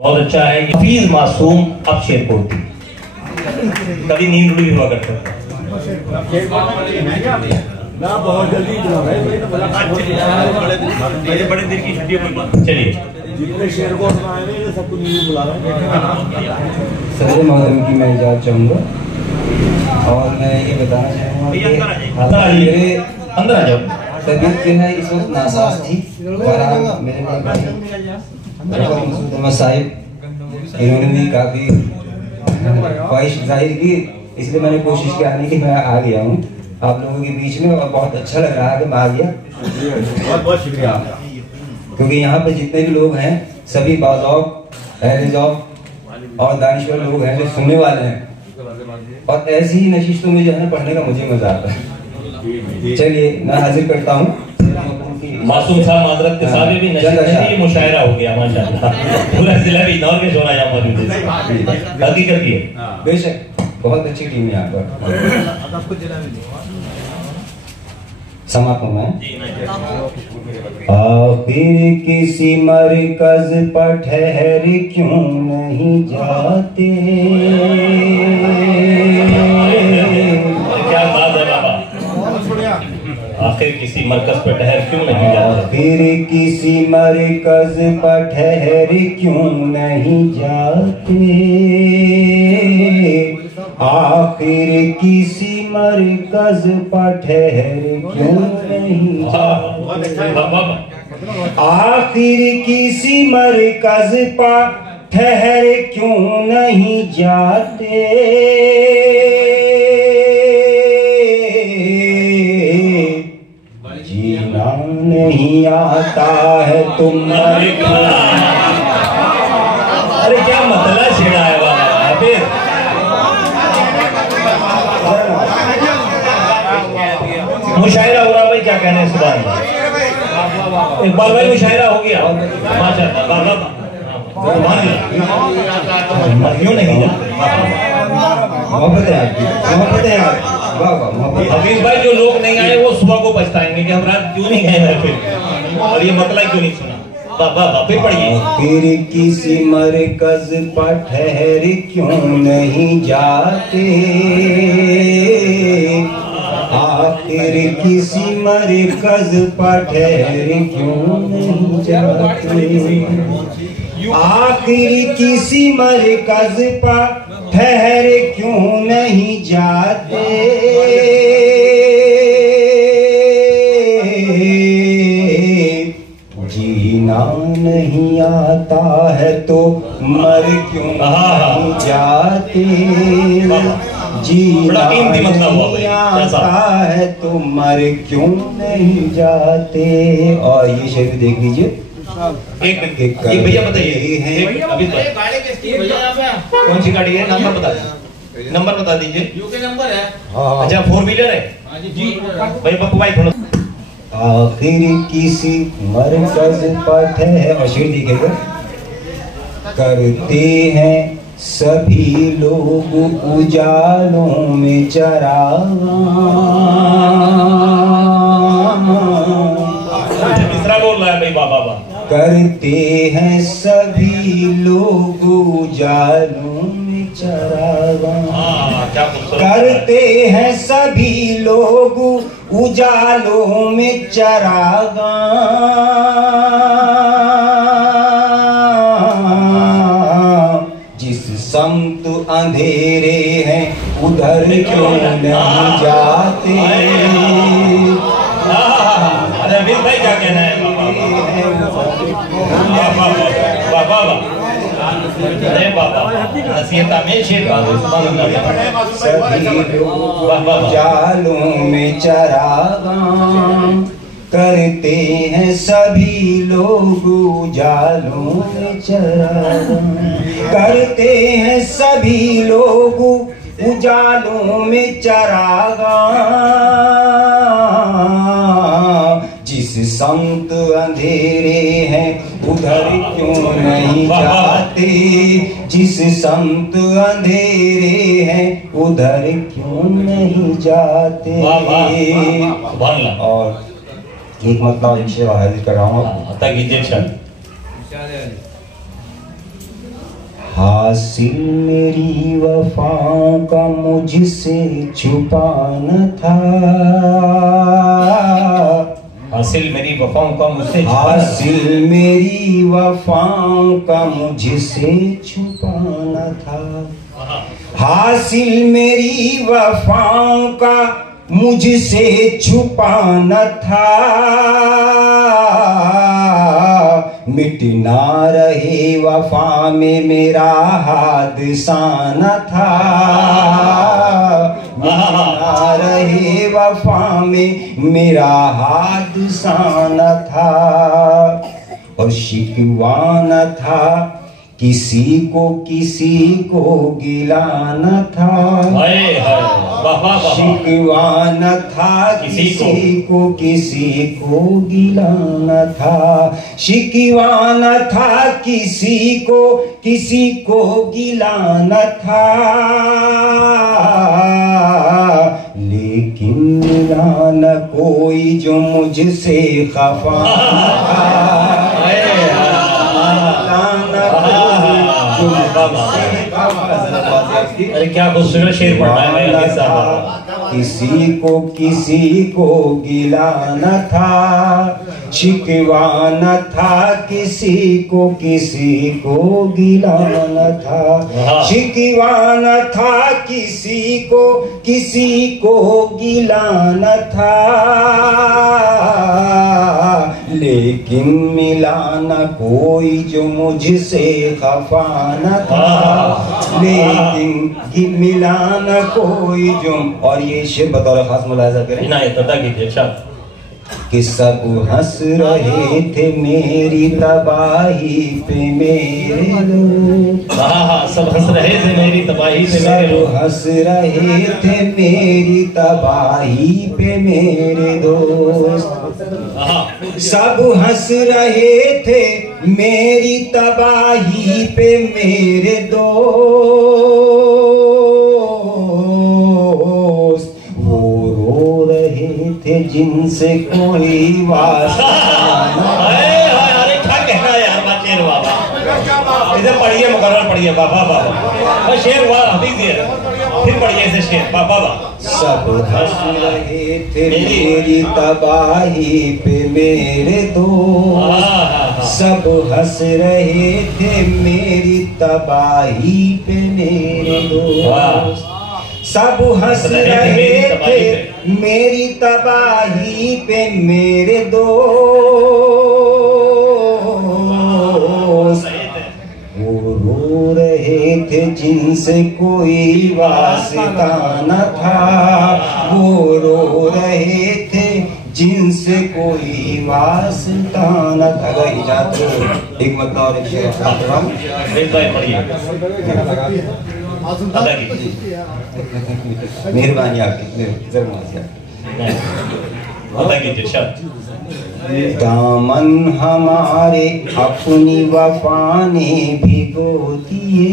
बहुत अच्छा है। हफीज मासूम अब शेरकोट थी, कभी नींद उड़ी हुआ करता था ना, बहुत जल्दी बड़े देर की छुट्टियों। चलिए जितने शेर को आए सबको नींद बुला रहे हैं। सदर महोदय की मैं इजाज़त चाहूँगा और मैं ये बताना चाहूँगा कि मेरे अंदर आ जाओ। तबीयत जो है इस वक्त नासाज थी। मेरे मसूद साहिब इन्होंने भी काफ़ी ख्वाहिश जाहिर की, इसलिए मैंने कोशिश की आने की। मैं आ गया हूँ आप लोगों के बीच में और बहुत अच्छा लग रहा है कि मैं आ गया। बहुत बहुत शुक्रिया आपका, क्योंकि यहाँ पे जितने भी लोग हैं सभी बाज़ौक़, अहले ज़ौक़ और दानिश्वर लोग हैं जो सुनने वाले हैं, और ऐसी ही नशिस्तों में जो है ना पढ़ने का मुझे मजा आता है। चलिए मैं हाजिर करता हूँ मासूम साहब माजरत के साथ भी नशीब मुशायरा हो गया माशाअल्लाह। पूरा जिला भी इंदौर के शोरा यहाँ मौजूद है, हकीकत की है। बेशक बहुत अच्छी टीम है यहाँ पर। समाप्त होना है। आखिर किसी मरकज पर ठहर क्यों नहीं जाते, क्या बात है बाबा। आखिर किसी मरकज पर ठहर क्यों नहीं जाते, आखिर किसी मरकज पर ठहर क्यों नहीं जाते, आखिर किसी मरकज पर ठहर क्यों नहीं जाते, आखिर किसी मरकज पर ठहर क्यों नहीं जाते, जीना नहीं आता है तुम मर। अरे क्या मतलब छेड़ा है बाबा। मुशायरा हो रहा भाई, क्या कहने इस बार इकबाल भाई, मुशायरा हो गया माशाअल्लाह। क्यों नहीं जाते, मोहब्बत है आपकी, मोहब्बत है आपकी। हफीज भाई जो लोग नहीं आए वो सुबह को पछताएंगे कि हम रात क्यों नहीं गए फिर, और ये मतलब क्यों नहीं सुना। फिर पढ़िए। फिर किसी मरकज पर ठहर क्यों नहीं जाते, आखिर किसी मरकज पर ठहर क्यों नहीं जाते, आखिर किसी मरकज पर ठहर क्यों नहीं जाते, जीना नहीं आता है तो मर क्यों नहीं जाते, जीना नहीं आता है तो मर क्यों नहीं जाते। और ये शेर देख लीजिए। एक भैया बताइए, कौन सी गाड़ी है, नंबर बता दीजिए, नंबर बता दीजिए। यूके नंबर है। अच्छा 4 व्हीलर है जी भाई। बप्पू भाई थोड़ा। आखिर किसी मरकज पर ठहर, और शेर देखिएगा, करते हैं सभी लोग उजालों में चरागां, तीसरा बोल रहा है भाई बाबा। करते हैं सभी लोग उजालों में चरागां, करते हैं सभी लोग उजालों में चरागां, जिस समत अंधेरे हैं उधर क्यों नहीं जाते। अरे भाई क्या कहना है बाबा। अरे बाबा नसीहत में शेर जालों में चरागां, करते हैं सभी लोग उजालों में चरागां, करते हैं सभी लोग उजालों में चरागां, जिस संत अंधेरे हैं उधर क्यों नहीं जाते, जिस संत अंधेरे हैं उधर क्यों नहीं जाते। और एक मतलब शेर हाजिर कर रहा हूँ। हासिल मेरी वफाओं का मुझसे छुपा न था, हासिल मेरी वफाओं का मुझसे हासिल मेरी वफाओं का मुझसे छुपा न था, हासिल मेरी वफाओं का मुझसे छुपा न था, मिट ना रहे वफा में मेरा हादसा न था, मिट ना रहे वफा में मेरा हादसा न था, और शिकवा न था किसी को गिला न था, शिकवा न था किसी को गिला न था, शिकवा न था किसी को गिला न था, लेकिन मिला न कोई जो मुझसे खफा था, अरे क्या खूबसूरत शेर पढ़ा है। किसी को गिला न था, शिकवा न था किसी को गिला न था, शिकवा न था किसी को गिला न था, लेकिन मिला न कोई जो मुझसे खफा न था, लेकिन मिला न कोई जो। और ये शेर बतौर खास मुलाजा करें कि सब हंस रहे थे मेरी तबाही पे मेरे लोग, सब हंस रहे थे मेरी तबाही पे, सब हंस रहे थे मेरी तबाही पे मेरे दोस्त, सब हंस रहे थे मेरी तबाही पे मेरे दोस्त, वो रो रहे थे जिनसे कोई वास्ता। अरे क्या कहना यार शेर बाबा, इधर पढ़िए मुकर्रर पढ़िए बाबा बाबा, शेर वाह अभी दिए, फिर पढ़िए इसे शेर बाबा बाबा। सब हंस रहे थे मेरी तबाही पे मेरे दोस्त, सब हंस रहे थे मेरी तबाही पे मेरे दोस्त, सब हंस रहे थे मेरी तबाही पे मेरे दोस्त, वो रो रहे थे जिनसे कोई वास्ता न था, वो रो रहे थे जिनसे कोई वास्ता न था। अगर इजाजत एक मतलब और एक शेर मेहरबानी आपकी दामन हमारे अपनी वफा ने भिगो दिए,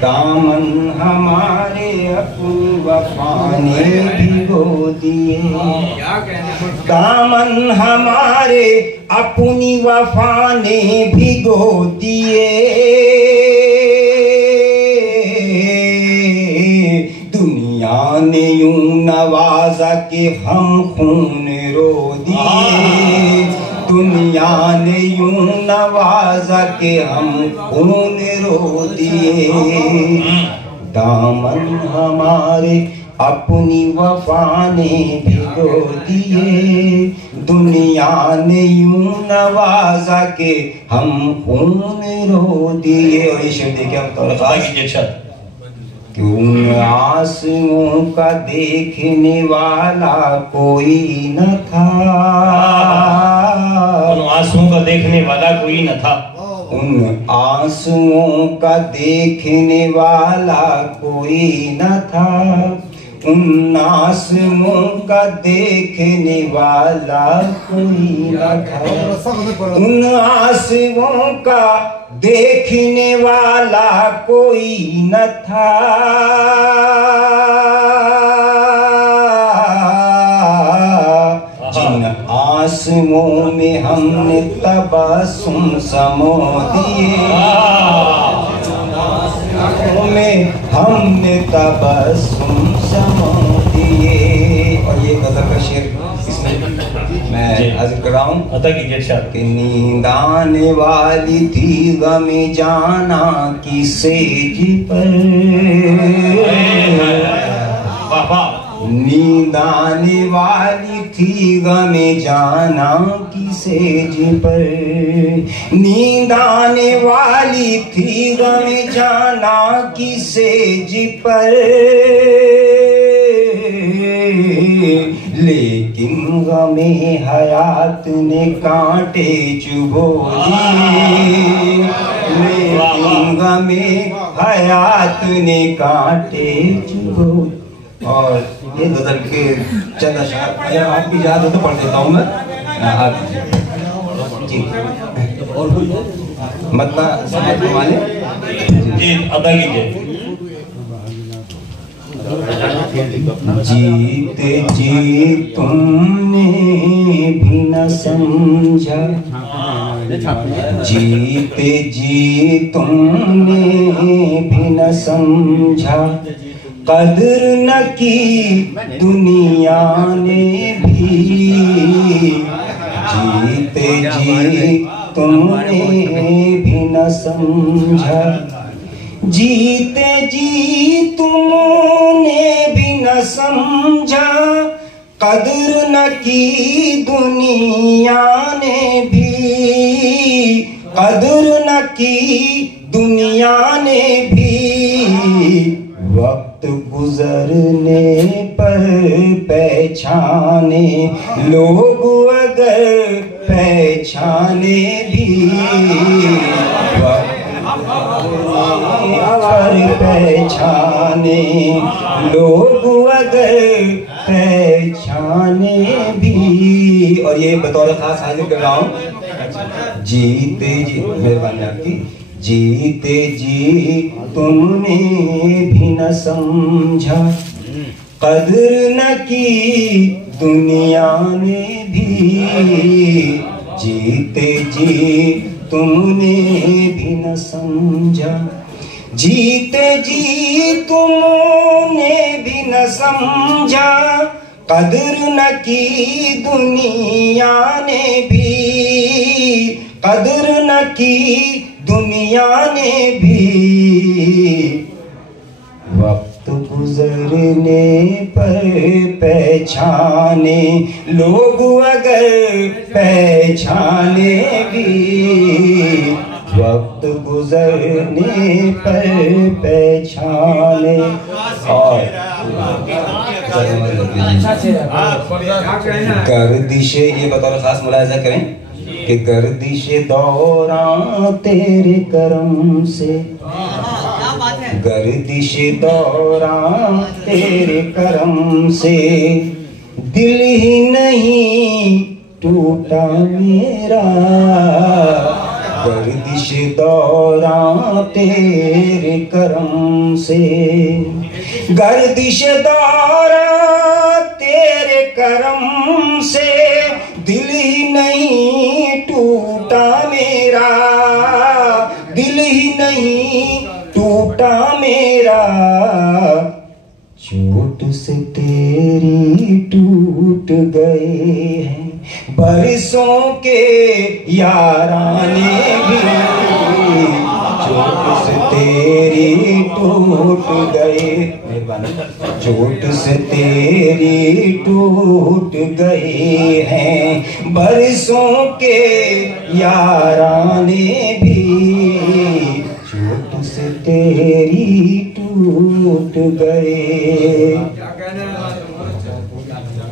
दामन हमारे अपनी वफा ने भिगो दिए, दामन हमारे अपनी वफा ने भिगो दिए, दुनिया ने यूं नवाजा के हम खून रो दिए, दुनिया ने यूं नवाजा के हम खून रो दिए, दामन हमारे अपनी वफा ने भिगो दिए, दुनिया ने यूं नवाजा के हम खून रो दिए। और ये शेर देखिए हम तो क्यों आंसुओं का देखने वाला कोई न था, उन आंसुओं का देखने वाला कोई न था, उन आंसुओं का देखने वाला कोई न था, उन आंसुओं का देखने वाला कोई न था, उन आंसुओं का देखने वाला कोई न था, जिन आंसुओं में हमने तबस्सुम समो दिए, में हमने तबस्सुम समो दिए। और ये गजल का शेर इसमें मैं हाजिर कर रहा हूँ। अता की इरशाद कि नींद आने वाली थी गमे जाना की सेज पर, नींद आने वाली थी गमे जाना की सेज पर, नींद आने वाली थी गमे जाना की सेज पर, लेकिन गमे हयात ने कांटे चुभो दिए, लेकिन गमे हयात ने कांटे चुभो। और ये गजल के चंद अशआर अगर आपकी याद हो तो पढ़ देता हूँ मैं। आप जी और मतलब समझ माने जी अदा कीजिए। जीते जी तुमने भी न समझा, जीते जी तुमने भी न समझा, कदर न की दुनिया ने भी, जीते जी तुमने भी न समझा, जीते जी तुमने भी न समझा, कदर न की दुनिया ने भी, कदर न की दुनिया ने भी, वक्त गुजरने पर पहचाने लोग अगर पहचाने भी, पर पहचाने लोग अगर पहचाने भी। और ये बतौर खास हाजिर कर रहा हूँ। जीते जी मेहरबानी आपकी, जीते जी तुमने भी न समझा, कदर न की दुनिया ने भी, जीते जी तुमने भी न समझा, जीते जी तुमने भी न समझा, कदर न की दुनिया ने भी, कदर न की दुनिया ने भी, वक्त गुजरने पर पहचाने लोग अगर पहचाने भी, वक्त गुजरने पर पहचाने। और गर्दिशे ये बतौर खास मुलाहिजा करें कि गर्दिशे दौरां तेरे करम से, गर्दिशे दौरां तेरे करम से, दिल ही नहीं टूटा मेरा, गर्दिश दौरां तेरे करम से, गर्दिश दौरां तेरे करम से, दिल ही नहीं टूटा मेरा, दिल ही नहीं टूटा मेरा, चोट से तेरी टूट गए हैं बरसों के याराने भी, चोट से तेरी टूट गए, चोट से तेरी टूट गए हैं बरसों के याराने भी, चोट से तेरी टूट गए।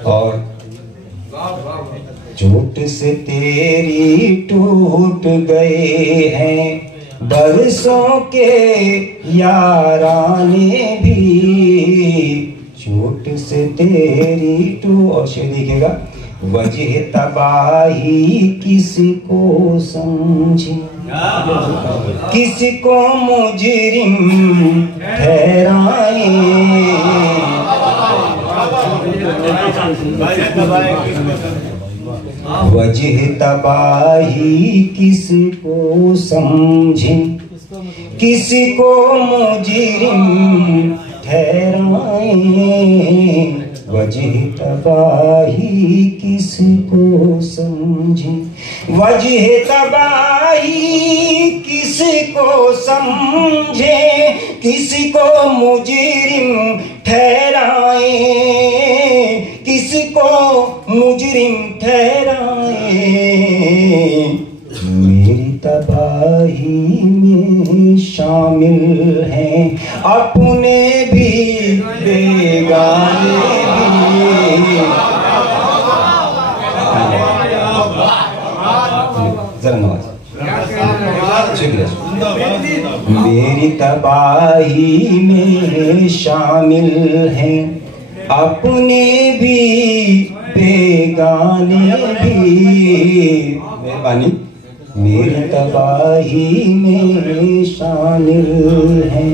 और चोट से तेरी टूट गए हैं बरसों के याराने भी, चोट से तेरी टूट। और शेर देखिएगा, वजह तबाही किसको समझी, किसको मुजरिम ठहराए, वजह तबाही किसको समझे, किसी को मुजरिम ठहराए। वजह तबाही किसको समझे, वजह तबाही किसको समझे, किसी को मुजरिम ठहराए, किसको मुजरिम ठहराए। मेरी तबाही में शामिल हैं अपने भी बेगाने भी। जरा नवाज मेरी तबाही में शामिल हैं अपने भी बेगाने भी। मेहरबानी। मेरी तबाही में शामिल हैं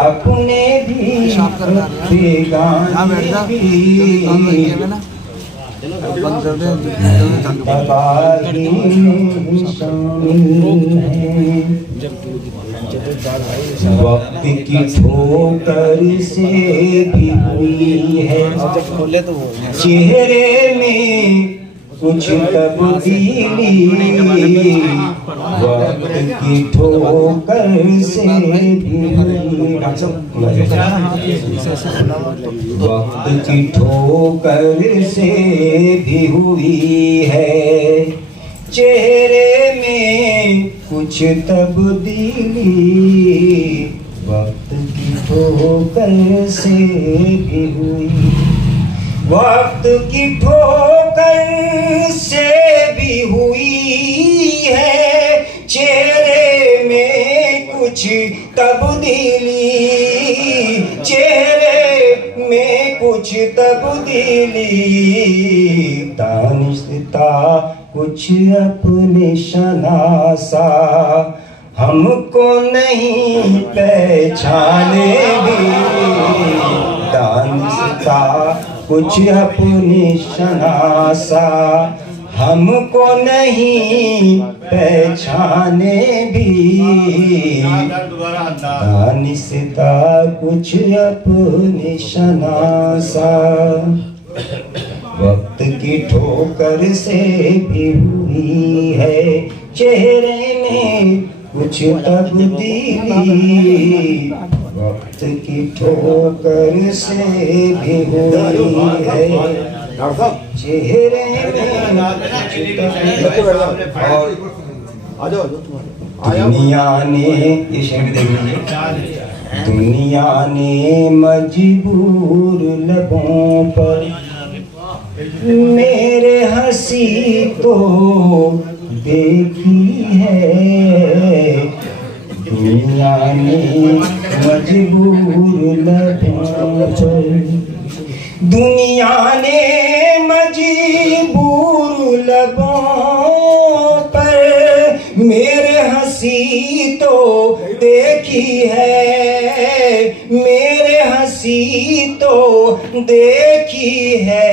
अपने भी बेगाने भी। तबाही में शामिल हैं वक्त की ठोकर से भी हुई है चेहरे में कुछ तब्दीली। वक्त की ठोकर से भी हुई, वक्त की ठोकर से भी हुई है चेहरे में कुछ तब्दीली। वक्त की ठोकर से भी हुई, वक्त की ठोकर से भी हुई है चेहरे में कुछ तब्दीली। चेहरे में कुछ तब्दीली। दानिशता कुछ अपने शनासा हमको नहीं पहचाने भी। दानिशता कुछ अपने शनासा हमको नहीं पहचाने भी। दानिशता कुछ अपने शनासा वक्त की ठोकर से भी हुई है चेहरे में कुछ तब्दीली। वक्त की ठोकर से भी हुई है चेहरे में। और दुनिया ने ये शेर देख लीजिए। दुनिया ने मजबूर लबों पर मेरे हंसी तो देखी है। दुनिया ने मजबूर लबों पर, दुनिया ने मजबूर लबों पर मेरे हंसी तो देखी है। मेरे हंसी तो देखी है।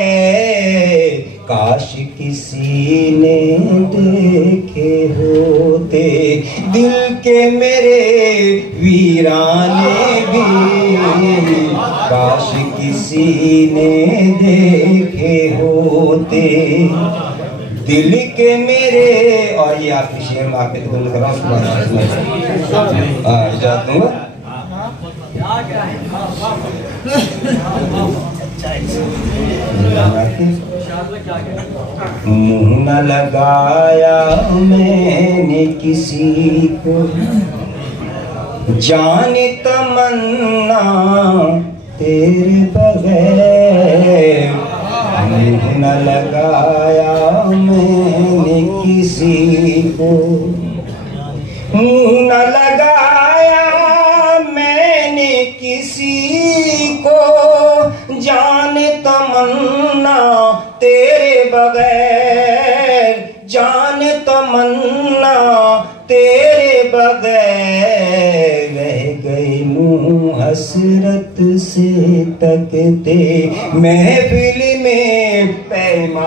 काश किसी ने देखे होते दिल के मेरे वीराने भी। काश किसी ने देखे होते दिल के मेरे। और ये आपकी शेर में आपके तो कर मुँह न लगाया मैंने किसी को जाने तमन्ना तेरे बगैर। मुँह न लगाया मैंने किसी को, मुँह न लगाया मैंने किसी को जाने तमन्ना तेरे बगैर। जाने तमन्ना तेरे बगैर। रह गए मुँह हसरत से तकते महफिल में पैमा।